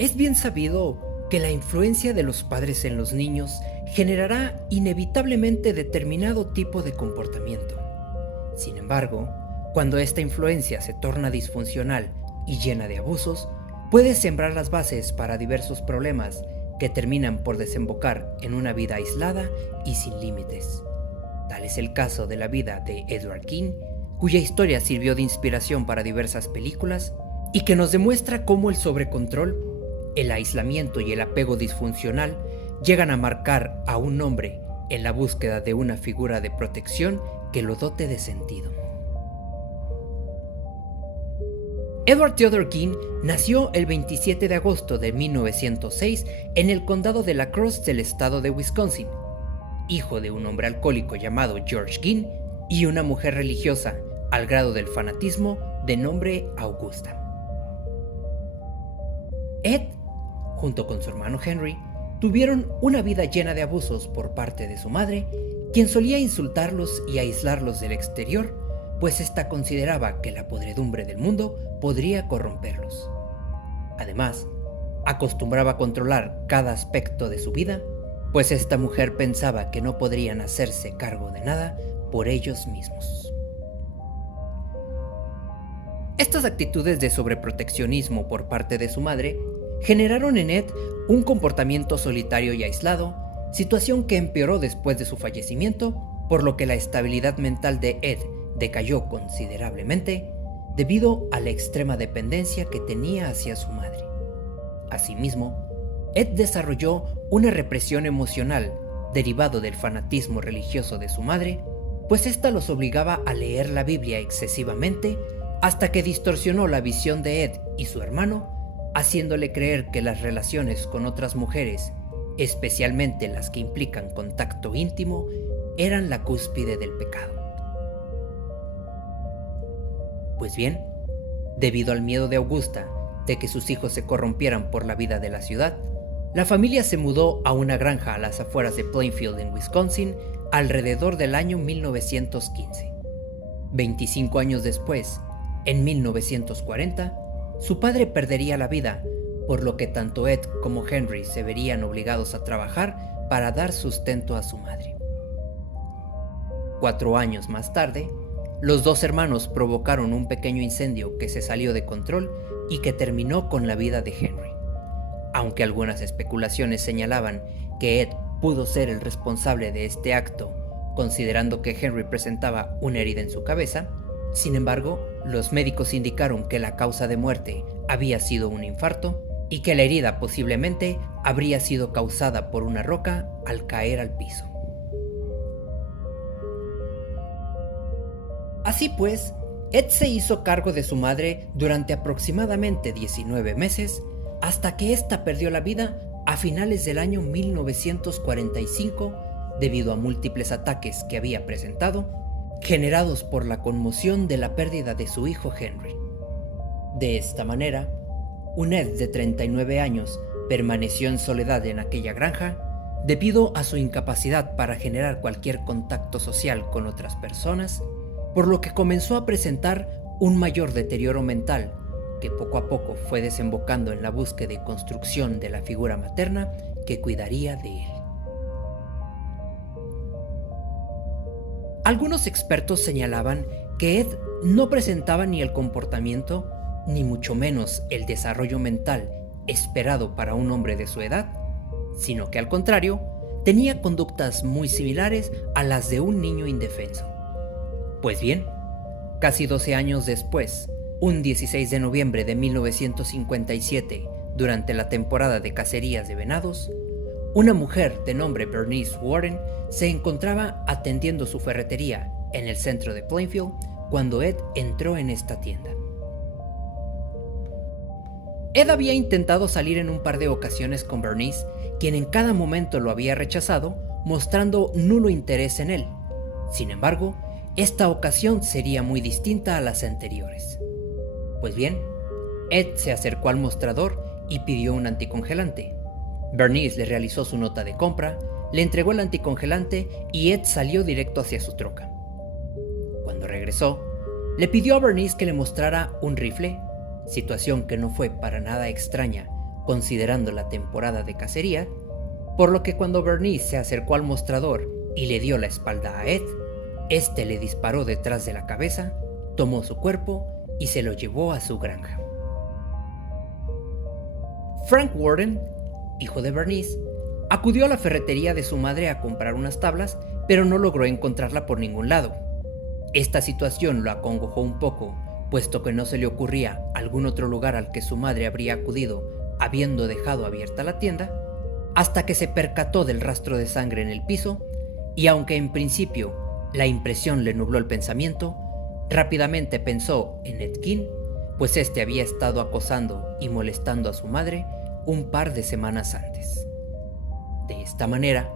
Es bien sabido que la influencia de los padres en los niños generará inevitablemente determinado tipo de comportamiento. Sin embargo, cuando esta influencia se torna disfuncional y llena de abusos, puede sembrar las bases para diversos problemas que terminan por desembocar en una vida aislada y sin límites. Tal es el caso de la vida de Edward King, cuya historia sirvió de inspiración para diversas películas y que nos demuestra cómo el sobrecontrol, el aislamiento y el apego disfuncional llegan a marcar a un hombre en la búsqueda de una figura de protección que lo dote de sentido. Edward Theodore King nació el 27 de agosto de 1906 en el condado de La Crosse del estado de Wisconsin, hijo de un hombre alcohólico llamado George King y una mujer religiosa al grado del fanatismo de nombre Augusta. Ed, junto con su hermano Henry, tuvieron una vida llena de abusos por parte de su madre, quien solía insultarlos y aislarlos del exterior, pues ésta consideraba que la podredumbre del mundo podría corromperlos. Además, acostumbraba a controlar cada aspecto de su vida, pues esta mujer pensaba que no podrían hacerse cargo de nada por ellos mismos. Estas actitudes de sobreproteccionismo por parte de su madre generaron en Ed un comportamiento solitario y aislado, situación que empeoró después de su fallecimiento, por lo que la estabilidad mental de Ed decayó considerablemente debido a la extrema dependencia que tenía hacia su madre. Asimismo, Ed desarrolló una represión emocional derivado del fanatismo religioso de su madre, pues ésta los obligaba a leer la Biblia excesivamente hasta que distorsionó la visión de Ed y su hermano, haciéndole creer que las relaciones con otras mujeres, especialmente las que implican contacto íntimo, eran la cúspide del pecado. Pues bien, debido al miedo de Augusta de que sus hijos se corrompieran por la vida de la ciudad, la familia se mudó a una granja a las afueras de Plainfield, en Wisconsin, alrededor del año 1915. 25 años después, en 1940, su padre perdería la vida, por lo que tanto Ed como Henry se verían obligados a trabajar para dar sustento a su madre. 4 años más tarde, los dos hermanos provocaron un pequeño incendio que se salió de control y que terminó con la vida de Henry. Aunque algunas especulaciones señalaban que Ed pudo ser el responsable de este acto, considerando que Henry presentaba una herida en su cabeza, sin embargo, los médicos indicaron que la causa de muerte había sido un infarto y que la herida posiblemente habría sido causada por una roca al caer al piso. Así pues, Ed se hizo cargo de su madre durante aproximadamente 19 meses, hasta que ésta perdió la vida a finales del año 1945 debido a múltiples ataques que había presentado, generados por la conmoción de la pérdida de su hijo Henry. De esta manera, un Ed de 39 años permaneció en soledad en aquella granja debido a su incapacidad para generar cualquier contacto social con otras personas, por lo que comenzó a presentar un mayor deterioro mental que poco a poco fue desembocando en la búsqueda y construcción de la figura materna que cuidaría de él. Algunos expertos señalaban que Ed no presentaba ni el comportamiento, ni mucho menos el desarrollo mental esperado para un hombre de su edad, sino que al contrario, tenía conductas muy similares a las de un niño indefenso. Pues bien, casi 12 años después, un 16 de noviembre de 1957, durante la temporada de cacerías de venados, una mujer de nombre Bernice Warren se encontraba atendiendo su ferretería en el centro de Plainfield cuando Ed entró en esta tienda. Ed había intentado salir en un par de ocasiones con Bernice, quien en cada momento lo había rechazado, mostrando nulo interés en él. Sin embargo, esta ocasión sería muy distinta a las anteriores. Pues bien, Ed se acercó al mostrador y pidió un anticongelante. Bernice le realizó su nota de compra, le entregó el anticongelante y Ed salió directo hacia su troca. Cuando regresó, le pidió a Bernice que le mostrara un rifle, situación que no fue para nada extraña, considerando la temporada de cacería, por lo que cuando Bernice se acercó al mostrador y le dio la espalda a Ed, este le disparó detrás de la cabeza, tomó su cuerpo y se lo llevó a su granja. Frank Warden, hijo de Bernice, acudió a la ferretería de su madre a comprar unas tablas, pero no logró encontrarla por ningún lado. Esta situación lo acongojó un poco, puesto que no se le ocurría algún otro lugar al que su madre habría acudido, habiendo dejado abierta la tienda, hasta que se percató del rastro de sangre en el piso, y aunque en principio la impresión le nubló el pensamiento, rápidamente pensó en Ed Gein, pues este había estado acosando y molestando a su madre un par de semanas antes. De esta manera,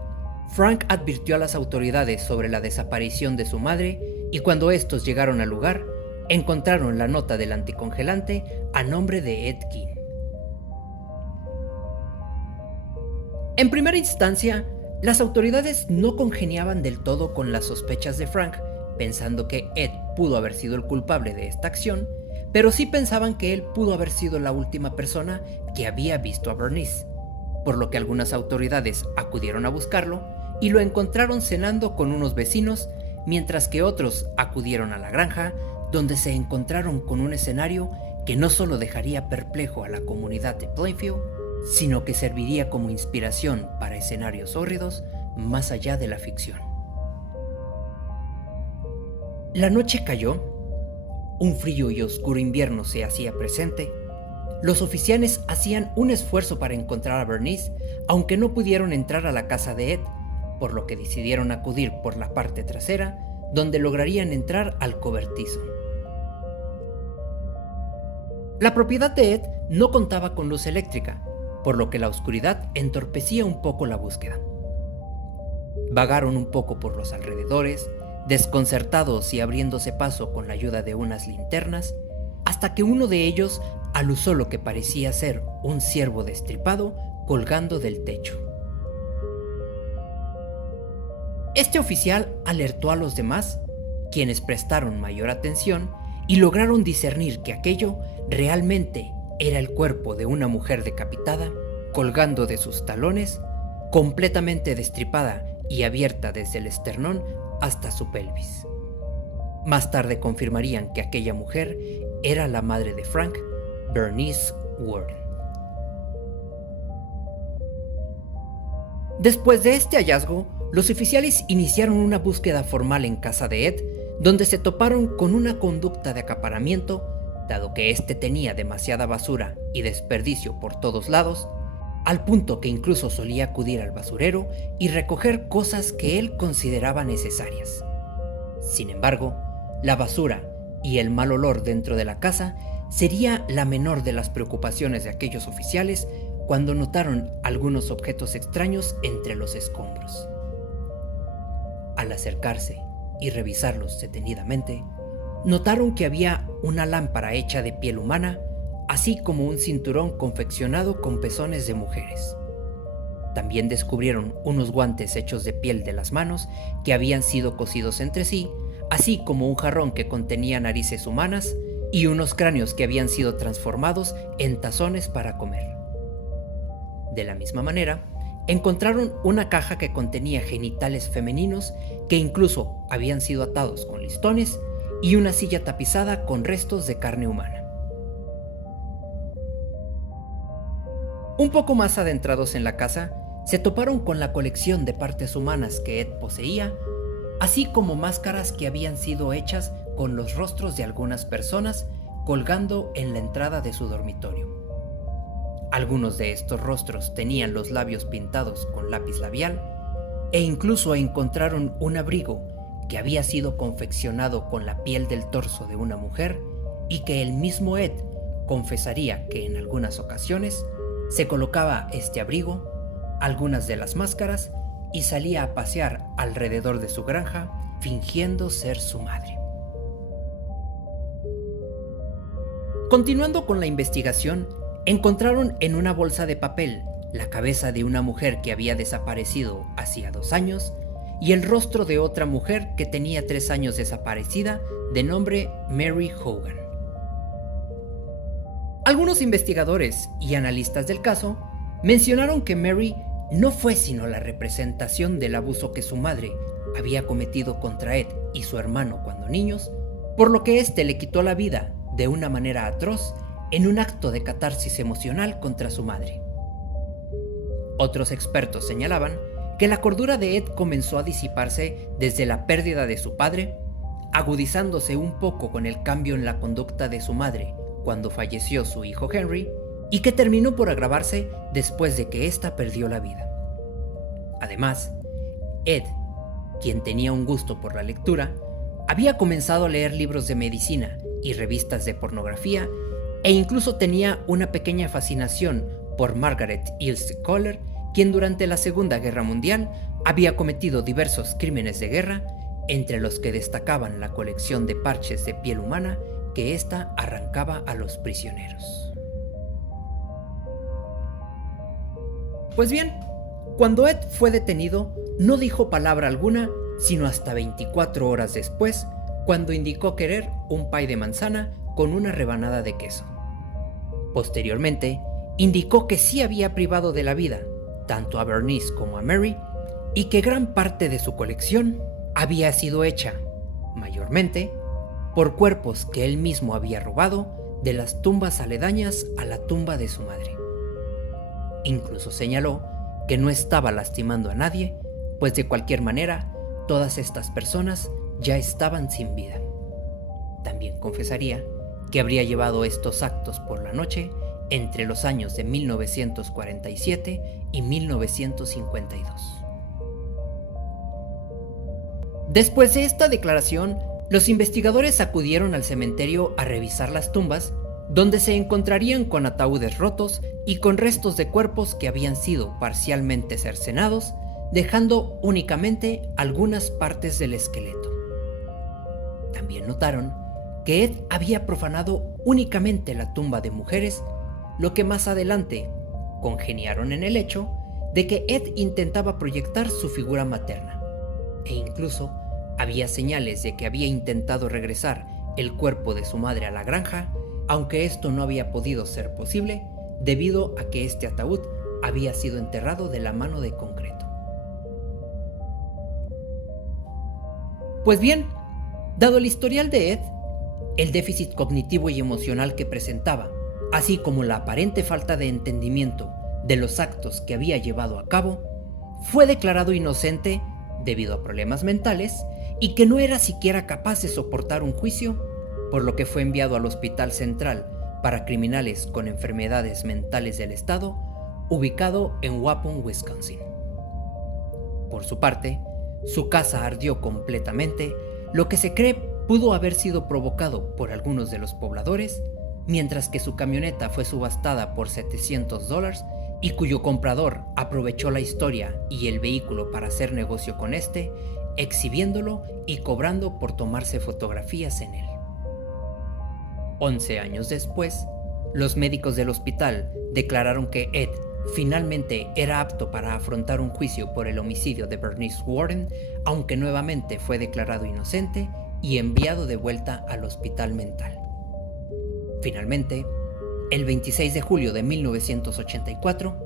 Frank advirtió a las autoridades sobre la desaparición de su madre y cuando estos llegaron al lugar, encontraron la nota del anticongelante a nombre de Ed Gein. En primera instancia, las autoridades no congeniaban del todo con las sospechas de Frank, pensando que Ed pudo haber sido el culpable de esta acción, pero sí pensaban que él pudo haber sido la última persona que había visto a Bernice, por lo que algunas autoridades acudieron a buscarlo y lo encontraron cenando con unos vecinos, mientras que otros acudieron a la granja, donde se encontraron con un escenario que no solo dejaría perplejo a la comunidad de Plainfield, sino que serviría como inspiración para escenarios hórridos más allá de la ficción. La noche cayó, un frío y oscuro invierno se hacía presente. Los oficiales hacían un esfuerzo para encontrar a Bernice, aunque no pudieron entrar a la casa de Ed, por lo que decidieron acudir por la parte trasera, donde lograrían entrar al cobertizo. La propiedad de Ed no contaba con luz eléctrica, por lo que la oscuridad entorpecía un poco la búsqueda. Vagaron un poco por los alrededores, desconcertados y abriéndose paso con la ayuda de unas linternas, hasta que uno de ellos aluzó lo que parecía ser un ciervo destripado colgando del techo. Este oficial alertó a los demás, quienes prestaron mayor atención y lograron discernir que aquello realmente era el cuerpo de una mujer decapitada, colgando de sus talones, completamente destripada y abierta desde el esternón hasta su pelvis. Más tarde confirmarían que aquella mujer era la madre de Frank, Bernice Warden. Después de este hallazgo, los oficiales iniciaron una búsqueda formal en casa de Ed, donde se toparon con una conducta de acaparamiento, dado que este tenía demasiada basura y desperdicio por todos lados, al punto que incluso solía acudir al basurero y recoger cosas que él consideraba necesarias. Sin embargo, la basura y el mal olor dentro de la casa sería la menor de las preocupaciones de aquellos oficiales cuando notaron algunos objetos extraños entre los escombros. Al acercarse y revisarlos detenidamente, notaron que había una lámpara hecha de piel humana, así como un cinturón confeccionado con pezones de mujeres. También descubrieron unos guantes hechos de piel de las manos que habían sido cosidos entre sí, así como un jarrón que contenía narices humanas y unos cráneos que habían sido transformados en tazones para comer. De la misma manera, encontraron una caja que contenía genitales femeninos que incluso habían sido atados con listones y una silla tapizada con restos de carne humana. Un poco más adentrados en la casa, se toparon con la colección de partes humanas que Ed poseía, así como máscaras que habían sido hechas con los rostros de algunas personas colgando en la entrada de su dormitorio. Algunos de estos rostros tenían los labios pintados con lápiz labial e incluso encontraron un abrigo que había sido confeccionado con la piel del torso de una mujer y que el mismo Ed confesaría que en algunas ocasiones se colocaba este abrigo, algunas de las máscaras y salía a pasear alrededor de su granja fingiendo ser su madre. Continuando con la investigación, encontraron en una bolsa de papel la cabeza de una mujer que había desaparecido hacía 2 años y el rostro de otra mujer que tenía 3 años desaparecida de nombre Mary Hogan. Algunos investigadores y analistas del caso mencionaron que Mary no fue sino la representación del abuso que su madre había cometido contra Ed y su hermano cuando niños, por lo que éste le quitó la vida de una manera atroz en un acto de catarsis emocional contra su madre. Otros expertos señalaban que la cordura de Ed comenzó a disiparse desde la pérdida de su padre, agudizándose un poco con el cambio en la conducta de su madre cuando falleció su hijo Henry, y que terminó por agravarse después de que ésta perdió la vida. Además, Ed, quien tenía un gusto por la lectura, había comenzado a leer libros de medicina y revistas de pornografía, e incluso tenía una pequeña fascinación por Margaret East Kohler, quien durante la Segunda Guerra Mundial había cometido diversos crímenes de guerra, entre los que destacaban la colección de parches de piel humana que ésta arrancaba a los prisioneros. Pues bien, cuando Ed fue detenido, no dijo palabra alguna, sino hasta 24 horas después, cuando indicó querer un pie de manzana con una rebanada de queso. Posteriormente, indicó que sí había privado de la vida tanto a Bernice como a Mary, y que gran parte de su colección había sido hecha, mayormente, por cuerpos que él mismo había robado de las tumbas aledañas a la tumba de su madre. Incluso señaló que no estaba lastimando a nadie, pues de cualquier manera, todas estas personas ya estaban sin vida. También confesaría que habría llevado estos actos por la noche entre los años de 1947 y 1952. Después de esta declaración, los investigadores acudieron al cementerio a revisar las tumbas, donde se encontrarían con ataúdes rotos y con restos de cuerpos que habían sido parcialmente cercenados, dejando únicamente algunas partes del esqueleto. También notaron que Ed había profanado únicamente la tumba de mujeres, lo que más adelante congeniaron en el hecho de que Ed intentaba proyectar su figura materna, e incluso había señales de que había intentado regresar el cuerpo de su madre a la granja, aunque esto no había podido ser posible debido a que este ataúd había sido enterrado de la mano de concreto. Pues bien, dado el historial de Ed, el déficit cognitivo y emocional que presentaba, así como la aparente falta de entendimiento de los actos que había llevado a cabo, fue declarado inocente debido a problemas mentales y que no era siquiera capaz de soportar un juicio, por lo que fue enviado al Hospital Central para Criminales con Enfermedades Mentales del Estado, ubicado en Waupun, Wisconsin. Por su parte, su casa ardió completamente, lo que se cree pudo haber sido provocado por algunos de los pobladores, mientras que su camioneta fue subastada por $700 y cuyo comprador aprovechó la historia y el vehículo para hacer negocio con este, exhibiéndolo y cobrando por tomarse fotografías en él. 11 años después, los médicos del hospital declararon que Ed finalmente era apto para afrontar un juicio por el homicidio de Bernice Warren, aunque nuevamente fue declarado inocente y enviado de vuelta al hospital mental. Finalmente, el 26 de julio de 1984,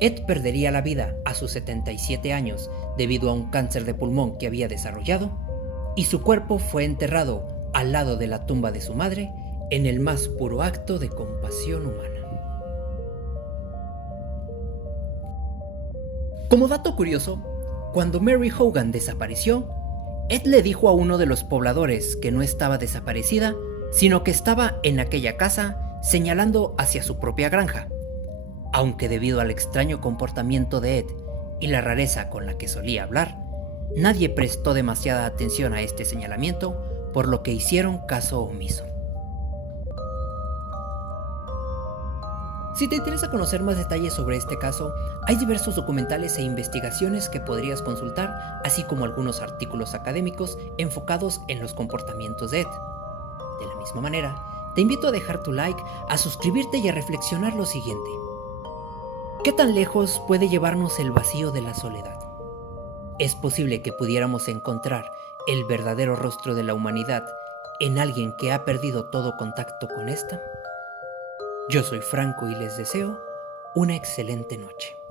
Ed perdería la vida a sus 77 años debido a un cáncer de pulmón que había desarrollado, y su cuerpo fue enterrado al lado de la tumba de su madre en el más puro acto de compasión humana. Como dato curioso, cuando Mary Hogan desapareció, Ed le dijo a uno de los pobladores que no estaba desaparecida, sino que estaba en aquella casa señalando hacia su propia granja, aunque debido al extraño comportamiento de Ed y la rareza con la que solía hablar, nadie prestó demasiada atención a este señalamiento, por lo que hicieron caso omiso. Si te interesa conocer más detalles sobre este caso, hay diversos documentales e investigaciones que podrías consultar, así como algunos artículos académicos enfocados en los comportamientos de Ed. De la misma manera, te invito a dejar tu like, a suscribirte y a reflexionar lo siguiente. ¿Qué tan lejos puede llevarnos el vacío de la soledad? ¿Es posible que pudiéramos encontrar el verdadero rostro de la humanidad en alguien que ha perdido todo contacto con esta? Yo soy Franco y les deseo una excelente noche.